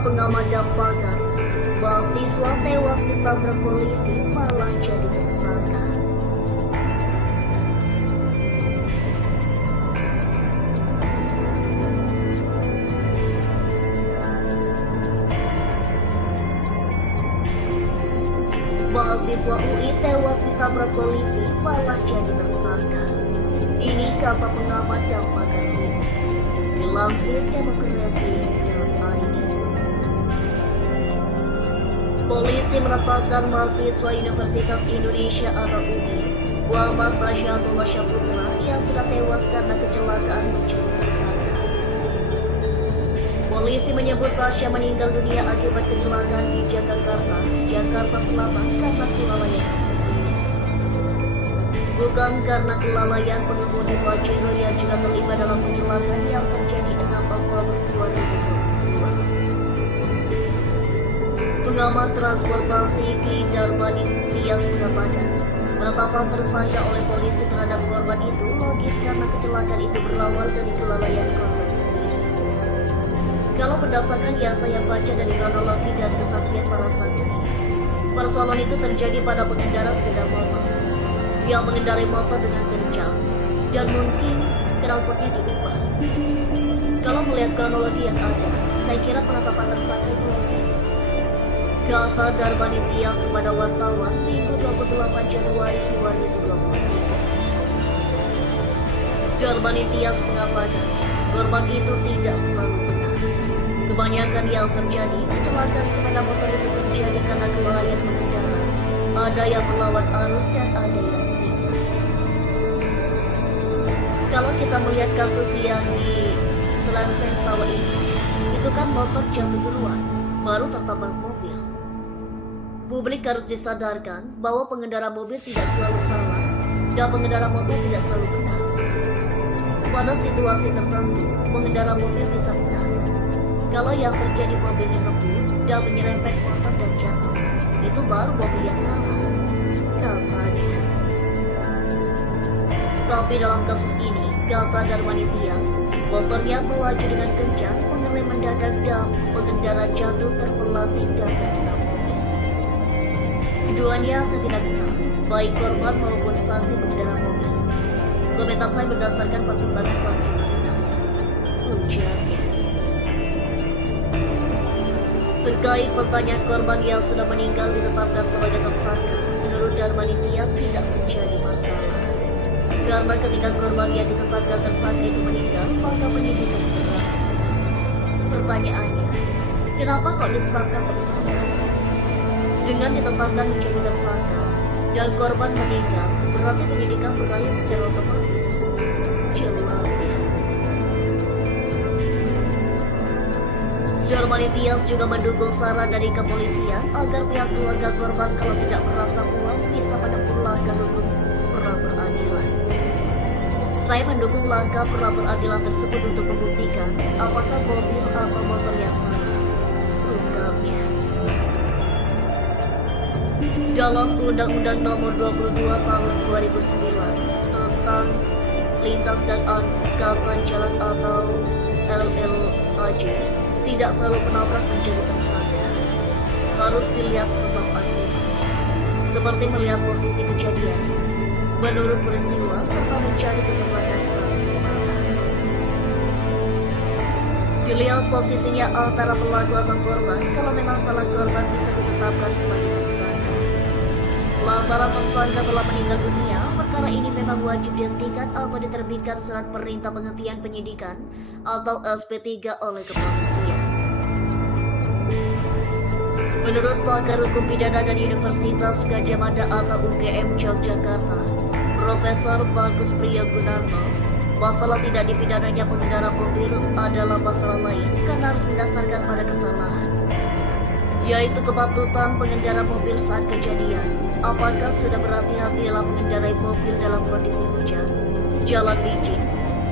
pengamat dan pakar, mahasiswa tewas ditabrak polisi malah jadi tersangka. Mahasiswa UI tewas ditabrak polisi malah jadi tersangka. Ini kata pengamat dan pakar hukum. Dilansir demokrasi.id. Polisi menetapkan mahasiswa Universitas Indonesia atau UI, Muhammad Masyatullah Syaputra yang sudah tewas karena kecelakaan menjadi tersangka. Polisi menyebut Tasya meninggal dunia akibat kecelakaan di Jakarta Selatan karena kelalaian. Bukan karena kelalaian pengemudi Pajero yang juga terlibat dalam kecelakaan yang terjadi 6 Oktober 2022. Pengamat transportasi Ki Darmani Tias mengatakan, penetapan tersangka oleh polisi terhadap korban itu logis karena kecelakaan itu berawal dari kelalaian korban sendiri. Kalau berdasarkan yang saya baca dari kronologi dan kesaksian para saksi, persoalan itu terjadi pada pengendara sepeda motor yang mengendarai motor dengan kencang dan mungkin knalpotnya diubah. Kalau melihat kronologi yang ada, saya kira penetapan tersangka itu logis. Kata Darmani Tias kepada wartawan Minggu 28 Januari 2023. Darmani Tias mengatakan korban itu tidak selalu benar. Kebanyakan yang terjadi kecelakaan sepeda motor itu terjadi karena kelalaian pengendara. Ada yang melawan arus dan ada yang sisa. Kalau kita melihat kasus yang di Selangseng Sawah ini, itu kan motor jatuh duluan, baru tertabrak mobil. Publik harus disadarkan bahwa pengendara mobil tidak selalu salah dan pengendara motor tidak selalu benar. Pada situasi tertentu, pengendara mobil bisa benar. Kalau yang terjadi mobilnya ngebut dan menyerempet motor dan jatuh, itu baru mobil yang salah, katanya. Tapi dalam kasus ini, kata Darmani Tias, motornya melaju dengan kencang, mengerem mendadak dan pengendara jatuh terpelanting dan terkena mobil. Keduanya saya tidak kenal, baik korban maupun saksi pengendara mobil. Komentar saya berdasarkan pertimbangan rasionalitas, ujarnya. Terkait pertanyaan korban yang sudah meninggal ditetapkan sebagai tersangka, menurut Darmani Tias tidak menjadi masalah. Karena ketika korban yang ditetapkan tersangka itu meninggal, maka penyidikan berat. Pertanyaannya, kenapa kok ditetapkan tersangka? Dengan ditetapkan menjadi tersangka dan korban meninggal, berarti penyidikan berlanjut secara otomatis. Jelasnya. Darmani Tias juga mendukung saran dari kepolisian agar pihak keluarga korban kalau tidak merasa puas bisa menempuh langkah hukum pra peradilan. Saya mendukung langkah pra peradilan tersebut untuk membuktikan apakah mobil atau motor yang salah, ungkapnya. Dalam Undang-Undang Nomor 22 Tahun 2009 tentang Lintas dan Angkutan Jalan atau LLAJ, tidak selalu penabrak menjadi tersangka. Harus dilihat sebab akibat, seperti melihat posisi kejadian, menurut peristiwa, serta mencari keterlibatan saksi mata. Dilihat posisinya antara pelaku atau korban, kalau memang salah korban bisa ditetapkan sebagai tersangka. Lantaran tersangka telah meninggal dunia, perkara ini memang wajib dihentikan atau diterbitkan surat perintah penghentian penyidikan atau SP3 oleh kepolisian. Menurut pakar hukum pidana dari Universitas Gadjah Mada atau UGM Yogyakarta, Profesor Bagus Priyagunarto, masalah tidak dipidananya pengendara mobil adalah masalah lain karena harus mendasarkan pada kesalahan, yaitu kepatutan pengendara mobil saat kejadian. Apakah sudah berhati-hati dalam mengendarai mobil dalam kondisi hujan, jalan licin,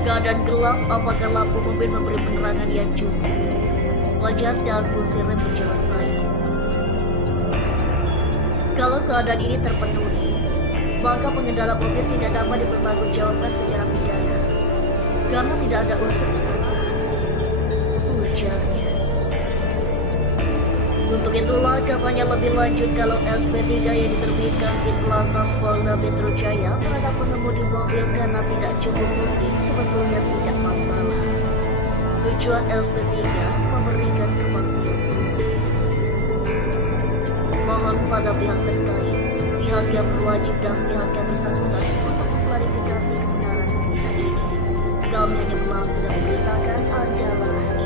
keadaan gelap, apakah lampu mobil memberi penerangan yang cukup, wajar dan fungsi rem berjalan baik. Kalau keadaan ini terpenuhi, maka pengendara mobil tidak dapat dipertanggungjawabkan secara pidana karena tidak ada unsur kesalahan, ujarnya. Tanggapannya lebih lanjut kalau SP3 yang diterbitkan di Lantas Polda Metro Jaya terhadap pengemudi mobil karena tidak cukup bukti sebetulnya tidak masalah. Tujuan SP3 memberikan kepastian. Mohon pada pihak terkait, pihak yang berwajib dan pihak yang bersangkutan untuk mengklarifikasi kebenaran berita ini. Kami hanya sedang memberitakan adalah